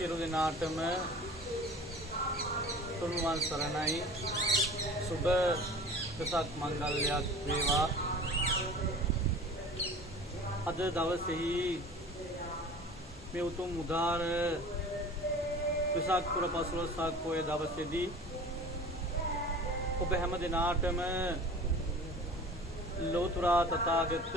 සියලු දෙනාටම තුන්වන් සරණයි. සුබ දසක් මංගල්‍යයක් වේවා. අද දවසේහි මේ උතුම් උදාර වෙසක් පුර 15ක් පොය දවසේදී ඔබ හැම දිනාටම ලෝතර තථාගත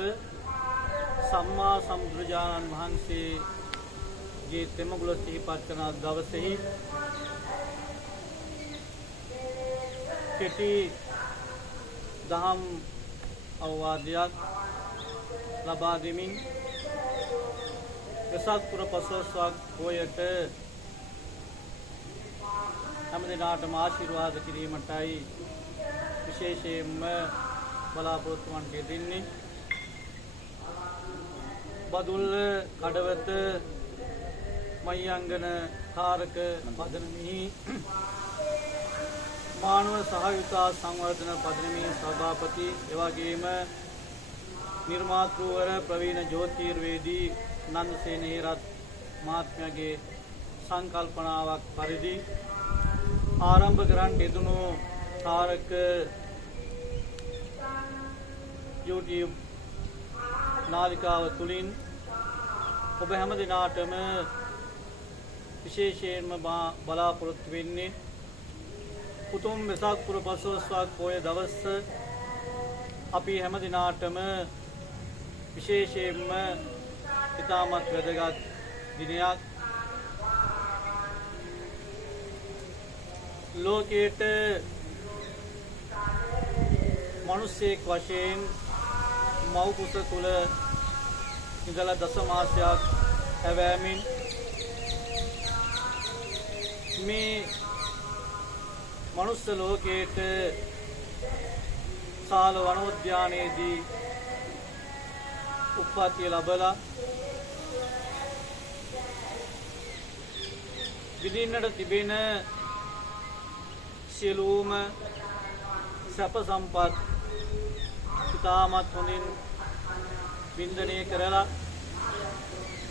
සම්මා සම්බුදුරජාණන් වහන්සේගේ තෙමගුල සිහිපත් කරන දවසේහි කෙටි දහම් අවවාදයක් ලබා දෙමින් වෙසක් පුර 15ක් පොයට හැම දිනාටම ආශිර්වාද කිරීමටයි විශේෂයෙන්ම බලාපොරොත්තු වන්නේ දෙන්නේ. බදුල්ල කඩවත මයංගන කාරක පදනමෙහි මානව සහයුතා සංවර්ධන පදනමේ සභාපති එවැගේම නිර්මාතෘවර ප්‍රවීණ ජ්‍යොතිර්වේදී නන්දසේන හේරත් මහත්මයාගේ සංකල්පනාවක් පරිදි ආරම්භ කරන් යෙදුණු කාරක YouTube නාලිකාව තුලින් ඔබ හැම දිනාටම විශේෂයෙන්ම බලාපොරොත්තු වෙන්නේ උතුම් වෙසක් පුර 15ක් පොය දවස අපි හැම දිනාටම විශේෂයෙන්ම ඉතාමත් වැදගත් දිනයක්. ලෝකයට මිනිසෙක් වශයෙන් මව් කුස තුල ඉඳලා දස මාසයක් හැවෑමෙන් මේ මනුස්ස ලෝකයට සාල වනෝද්‍යානයේදී උප්පත්තිය ලැබලා විඳින්නට තිබෙන සියලුම සැප සම්පත් ඉතාමත් හොඳින් වින්දනය කරලා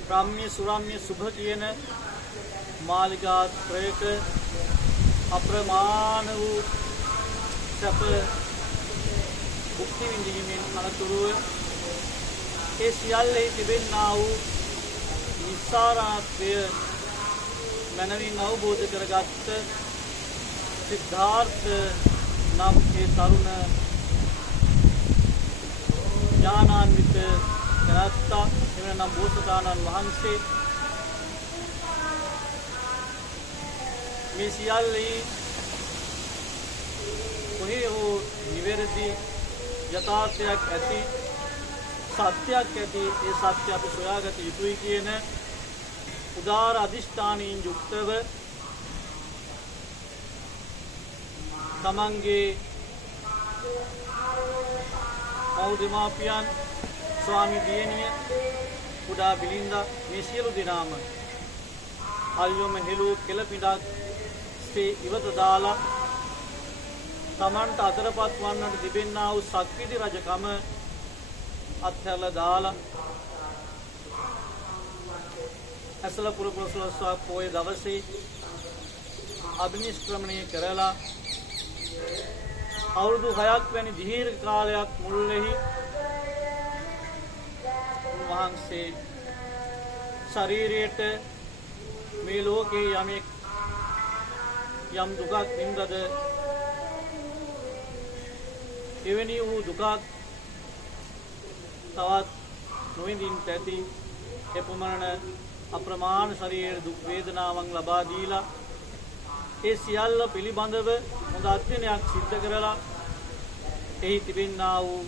රම්‍ය සුරම්‍ය සුභ කියන මාලිගාත්‍රයක අප්‍රමාණ වූ සැප භුක්ති විඳීමෙන් අනතුරුව ඒ සියල්ලේ තිබෙනා වූ නිස්සාරත්වය මනමින් අවබෝධ කරගත්ත සිද්ධාර්ථ නම් ඒ තරුණ ඥානාන්විත කරත්තා එවනම් බෝසතාණන් වහන්සේ මේ සියල්ලේ කොහේ හෝ නිවැරදි යථාර්ථයක් ඇති සත්‍යයක් ඇති ඒ සත්‍ය අපි සොයාගත යුතුයි කියන උදාර අධිෂ්ඨානයෙන් යුක්තව තමන්ගේ මව්දෙමාපියන් ස්වාමි දියණිය කුඩා බිලින්දා මේ සියලු දෙනාම අල්යොම හෙළූ කෙළපිඩක් සේ ඉවත දාලා තමන්ට අතරපත් වන්නට තිබෙනා වූ සක්විති රජකම අත්හැරලා දාලා ඇසල පුර 15ක් පොය දවසේ අභිනිෂ්ක්‍රමණය කරලා අවුරුදු 6ක් වැනි දීර්ඝ කාලයක් මුළුල්ලෙහි උන්වහන්සේ ශරීරයට මේ ලෝකේ යමෙක් යම් දුකක් විඳද එවැනි වූ දුකක් තවත් නොවිඳින්න ඇති එපමණ අප්‍රමාණ ශරීර දුක් වේදනාවන් ලබා දීලා ඒ සියල්ල පිළිබඳව හොඳ අධ්‍යයනයක් සිද්ධ කරලා එහි තිබෙනා වූ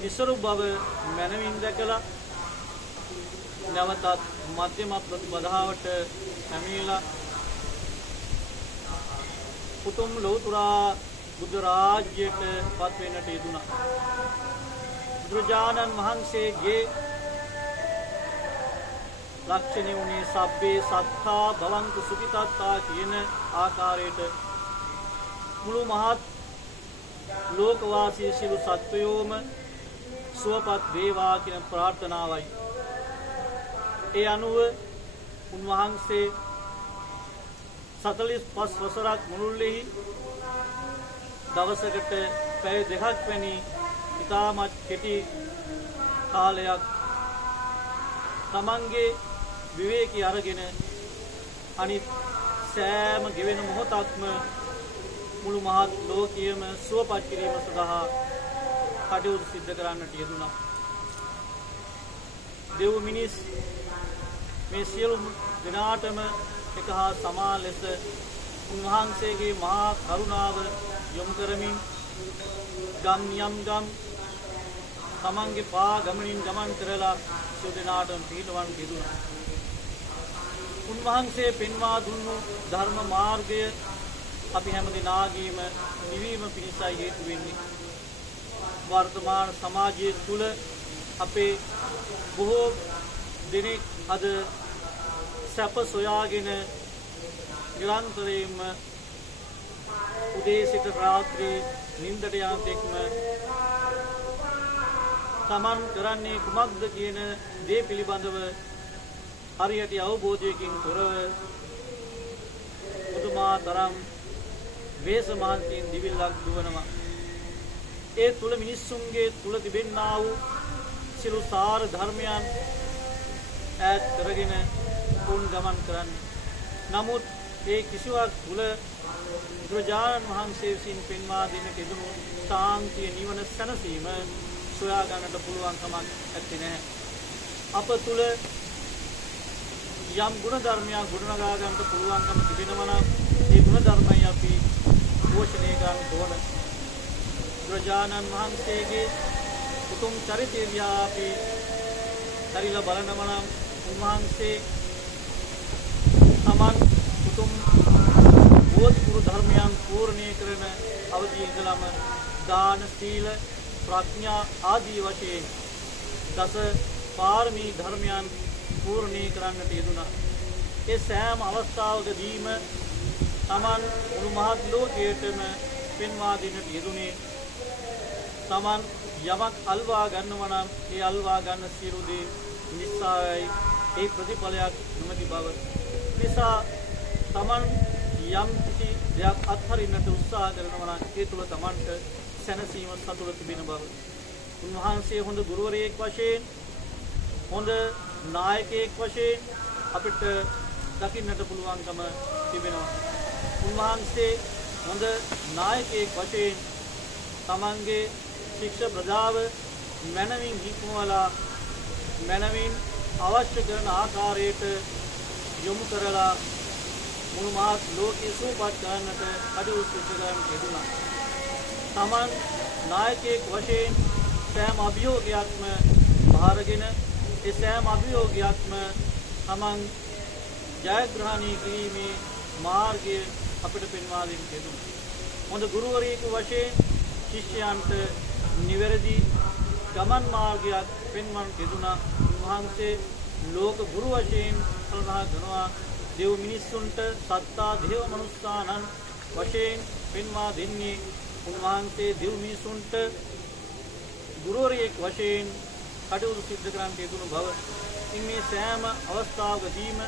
නිසරු බව මනමින් දැකලා නැවතත් මධ්‍යම ප්‍රතිපදාවට පැමිණලා උතුම් ලෝතර බුද්ධ රාජ්‍යයට පත් වෙන්නට යෙදුණා. බුදුරජාණන් වහන්සේගේ ලක්ෂණය වුණේ සබ්බේ සත්තා භවන්තු සුඛිතාත්තා කියන ආකාරයට මුළු මහත් ලෝකවාසී සියලු සත්වයෝම සුවපත් වේවා කියන ප්‍රාර්ථනාවයි. ඒ අනුව උන්වහන්සේ 45 වසරක් මුළුල්ලෙහි දවසකට පැය 2ක් වැනි ඉතාමත් කෙටි කාලයක් තමන්ගේ විවේකී අරගෙන අනිත් සෑම ගෙවෙන මොහොතක්ම මුළු මහත් ලෝකයේම සුවපත් කිරීම සඳහා කටයුතු සිදු කරන්නට යෙදුණා. දෙව් මිනිස් මේ සියලු දෙනාටම එක හා සමා ලෙස උන්වහන්සේගේ මහා කරුණාව යොමු කරමින් ගම් තමන්ගේ පා ගමනින් ගමන් කරලා සියලු දෙනාටම පිහිටවන්න යෙදුණා. උන්වහන්සේ පෙන්වා දුන්නු ධර්ම මාර්ගය අපි හැම දිනාගේම නිවීම පිණිසයි හේතු වෙන්නේ. වර්තමාන සමාජය තුළ අපේ බොහෝ දෙනෙක් අද සැප සොයාගෙන නිරන්තරයෙන්ම උදේ සිට රාත්‍රී නිින්දට යන තෙක්ම තමන් කරන්නේ කුමක්ද කියන දේ පිළිබඳව හරියට අවබෝධයකින් තොරව පුදුමාතරම් වේස මහන්සියෙන් දිවිල්ලක් දුවනවා. ඒ තුල මිනිස්සුන්ගේ තුල තිබෙන්නා වූ සියලු සාර ධර්මයන් ඈත් කරගෙන උන් ගමන් කරන්නේ. නමුත් ඒ කිසිවක් තුල බුදුරජාණන් වහන්සේ විසින් පෙන්වා දෙන කෙදුණු සාන්තිය නිවන සැනසීම සොයා ගන්නට පුළුවන් කමක් නැත්තේ නැහැ. අප තුල යම් ගුණ ධර්මයක් ගොඩනගා ගන්නට පුළුවන්කම තිබෙනවා නම් ඒ ගුණ ධර්මයි අපි පෝෂණය කරන්න ඕන. බුදුරජාණන් වහන්සේගේ උතුම් චරිතය දිහා අපි හරිලා බලනවා නම් උන්වහන්සේ තමන් උතුම් බෝධිපුර ධර්මයන් පූර්ණේ කරන අවදී ඉඳලම දාන සීල ප්‍රඥා ආදී වශයෙන් දස පාරමී ධර්මයන් පූර්ණේ කරන්නට යෙදුණා. ඒ සෑම අවස්ථාවකදීම තමන් මුළු මහත් ලෝකයටම පෙන්වා දෙන්නට යෙදුනේ තමන් යමක් අල්වා ගන්නවා නම් ඒ අල්වා ගන්න සියලු දේ නිස්සාරයි ඒ ප්‍රතිඵලයක් නොමැති බව. නිසා තමන් යම් කිසි දෙයක් අත්හරින්නට උත්සාහ කරනවා නම් ඒ තුල තමන්ට සැනසීම සතුට තිබෙන බව. උන්වහන්සේ හොඳ ගුරුවරයෙක් වශයෙන් හොඳ නායකයෙක් වශයෙන් අපිට දකින්නට පුළුවන්කම තිබෙනවා. උන්වහන්සේ හොඳ නායකයෙක් වශයෙන් තමන්ගේ ශික්ෂා ප්‍රදාව මනමින් හික්මවලා මනමින් අවශ්‍ය කරන ආකාරයට යොමු කරලා මුළු මහත් ලෝකයේ සූපත් කරන්නට කටයුතු කරන යෙදුණා. තමන් නායකයෙක් වශයෙන් සෑම අභියෝගයක්ම බාරගෙන ඒ සෑම අභියෝගයක්ම තමන් ජයග්‍රහණය කිරීමේ මාර්ගය අපිට පෙන්වා දෙන්න යෙදුණා. හොඳ ගුරුවරයෙකු වශයෙන් ශිෂ්‍යයන්ට නිවැරදි ගමන් මාර්ගයක් පෙන්වන්න යෙදුණා. උන්වහන්සේ ලෝක ගුරු වශයෙන් සලකා ගන්නවා. දෙව් මිනිස්සුන්ට සත්තා දේව මනුස්සානන් වශයෙන් පෙන්වා දෙන්නේ උන්වහන්සේ දෙව් මිනිසුන්ට ගුරුවරයෙක් වශයෙන් කටයුතු සිදු කරන්න යෙදුණු බව. මේ සෑම අවස්ථාවකදීම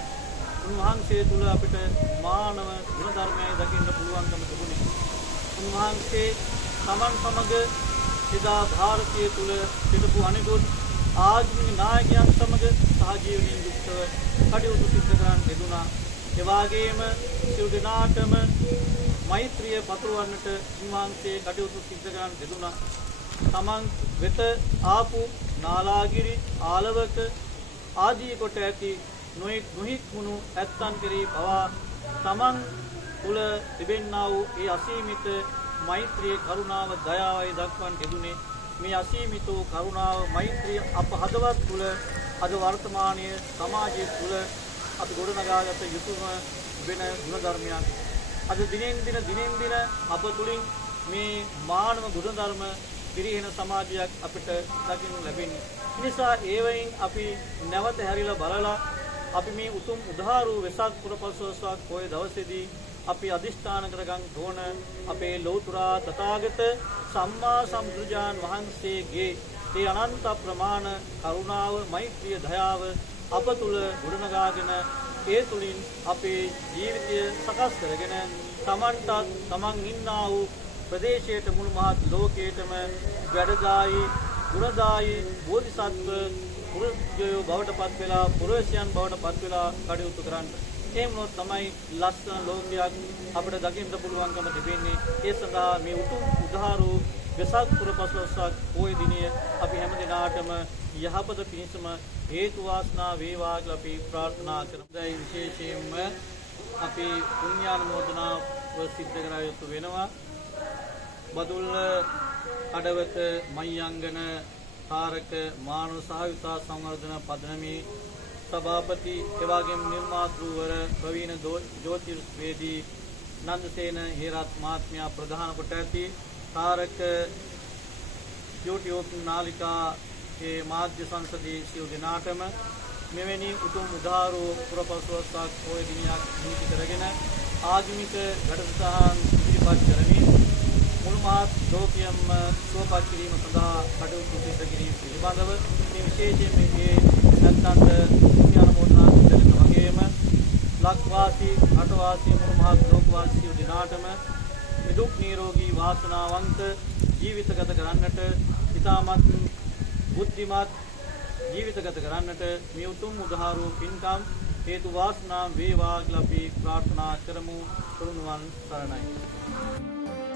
උන්වහන්සේ තුල අපිට මානව ගුණ ධර්මයයි දකින්න පුළුවන්කම තිබුණේ. උන්වහන්සේ සමන් සමග එදා ಭಾರತයේ තුල සිටපු අනෙකුත් ආගමික නායකයන් සමග සහජීවනයෙන් යුක්තව කටයුතු සිදු කරන්න යෙදුණා. ඒ වගේම සියලු දෙනාටම මෛත්‍රිය පතුරවන්නට උන්වහන්සේ කටයුතු සිදු කරන්න යෙදුණා. තමන් වෙත ආපු නාලාගිරි ආලවක ආදී කොට ඇති නොහික්මුණු ඇත්තන් කෙරෙහි පවා තමන් තුල තිබෙන්නා වූ ඒ අසීමිත මෛත්‍රිය කරුණාව දයාවයි දක්වන්න යෙදුනේ. මේ අසීමිත කරුණාව මෛත්‍රිය අප හදවත් තුල අද වර්තමානයේ සමාජය තුල අපි ගොඩනගාගත යුතුම වෙන ගුණ ධර්මයන්. අද දිනෙන් දින අප තුලින් මේ මානව ගුණ ධර්ම පිරිහෙන සමාජයක් අපිට දකින්න ලැබෙන්නේ. නිසා ඒවයින් අපි නැවත හැරිලා බලලා අපි මේ උතුම් උදාාරූ වෙසක් පුරපසළොස්වක පොය දවසේදී අපි අදිෂ්ඨාන කරගන්න ඕන අපේ ලෞතුරා තථාගත සම්මා සම්බුදුජාන් වහන්සේගේ ඒ අනන්ත ප්‍රමාණ කරුණාව මෛත්‍රිය දයාව අප තුල ගොඩනගාගෙන ඒ තුලින් අපේ ජීවිතය සකස් කරගෙන තමන්ට තමන් ඉන්නා වූ ප්‍රදේශයට මුළු මහත් ලෝකයටම වැඩදායි ගුණදායි බෝධිසත්ව පුරුෂයෝ බවට පත් වෙලා පුරුෂයන් බවට පත් වෙලා කටයුතු කරන්න. එහෙම වුණොත් තමයි ලස්සන ලෝකයක් අපිට දකින්න පුළුවන්කම තිබෙන්නේ. ඒ සඳහා මේ උතුම් උදාහරෝ වෙසක් පුර පසළොස්වක පොය දිනය අපි හැම දිනාටම යහපත පිණිසම හේතු වාසනා වේවා කියලා අපි ප්‍රාර්ථනා කරමු. දැන් විශේෂයෙන්ම අපි පුණ්‍යානුමෝදනාව සිද්ධ කරා යුතු වෙනවා. බදුල්ල කඩවත මයංගන තාරක මානව සහයතා සංවර්ධන පදනමේ සභාපති එවාගෙම නිර්මාතෘවර ප්‍රවීණ ජෝතිර්වේදී නන්දසේන හේරත් මහත්මයා ප්‍රධාන කොට ඇති තාරක YouTube නාලිකා ඒ මාධ්‍ය සංසදයේ සියලු දෙනාටම මෙවැනි උතුම් උදාරෝ පුරපසළොස්වක පොය දිනයක් නිමිති කරගෙන ආගමික වැඩසටහන් ඉදිරිපත් කරමින් මුළු මහත් ලෝකයම සුවපත් කිරීම සඳහා කටයුතු සිදු කිරීම පිළිබඳව මේ විශේෂයෙන් මේ නැත්තන්ට පුණ්‍යානුමෝදනා සිදු කරන වගේම ලක්වාසී රටවාසී මුළු මහත් ලෝකවාසී දිනාටම නිදුක් නිරෝගී වාසනාවන්ත ජීවිත ගත කරන්නට ඉතාමත් බුද්ධිමත් ජීවිත ගත කරන්නට මේ උතුම් උදාහරණ පින්කම් හේතු වාසනා වේවා කියලා අපි ප්‍රාර්ථනා කරමු. කරුණාවන් සරණයි.